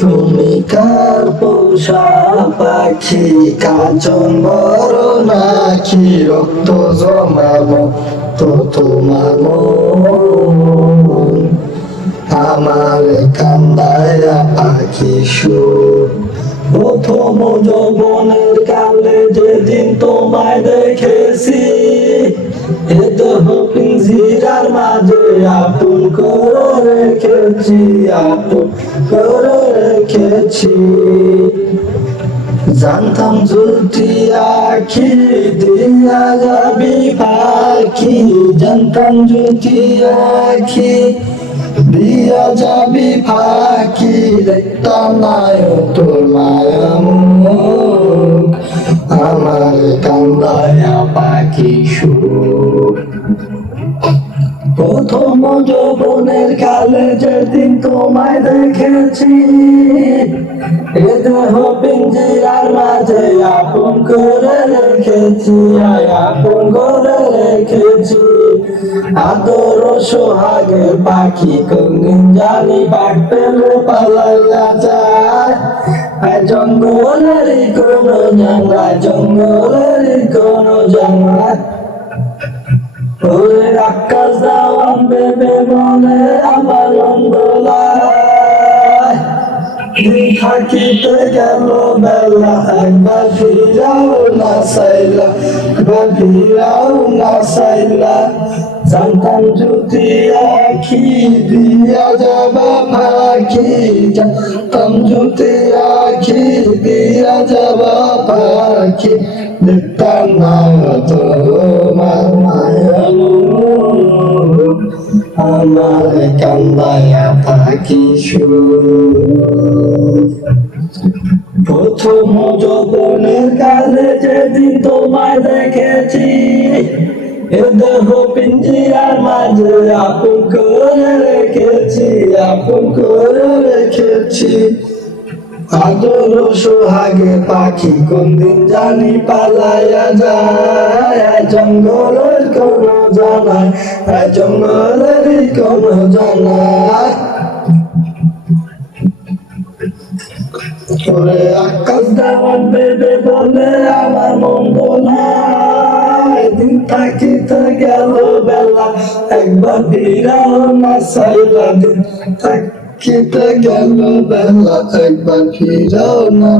তুমি কার পোষা পাখি কাঞ্চন বড় নাকি রক্ত জমাবো তো তোমার আমার কান্দায়া পাখি সুর। প্রথম যৌবনের কালে যেদিন তোমায় দেখেছি পিঞ্জিরার মাঝে আপন করে রেখেছি আপন করে রেখেছি। জানতাম যদি আখি দিয়া যাবি পাখি, জানতাম যদি আখি দিয়া যাবি ফাঁকি দেখতাম নাই তোর মায়া আমার কান্দায়া পাখি সুর প্রথম যৌবনের কালে যেদিন তোমায় দেখেছি, এ দেহ পিঞ্জিরার মাঝে আপন করে রেখেছি আপন করে রেখেছি। আদর সোহাগের পাখি কোনদিন জানি পাক পেলে পালাইয়া যায়। আয় জঙ্গলেরই কোনো জানলা জঙ্গলেরই কোনো জানলা দেওয়ান বেবে বলে আমার অন্ধলায় দিন থাকিতে গেল বেলা, একবার ফিরাও না চাইলা একবার ফিরাও না চাইলা জানতাম যদি আখি দিয়া যাবা পাখি, জানতাম যদি আখি দিয়া যাবা পাখি, দেখতাম না তোমার মায়া আমার কান্দায়া পাখি প্রথম যৌবনের কালে যেদিন তোমায় দেখেছি দেহ পিঞ্জিরার মাঝে আপন করে রেখেছি আপন করে রেখেছি আদর সোহাগে পাখি কোনদিন জানি পালাইয়া যায় জঙ্গলের কোন জানায় জঙ্গলের কোন জানায় আকাশ দেওয়ান বেবে বলে আমার নাই দিন থাকিতে গেল বেলা একবার ফিরাও না সাইলা দিন থাকিতে গেল বেলা একবার ফিরাও না।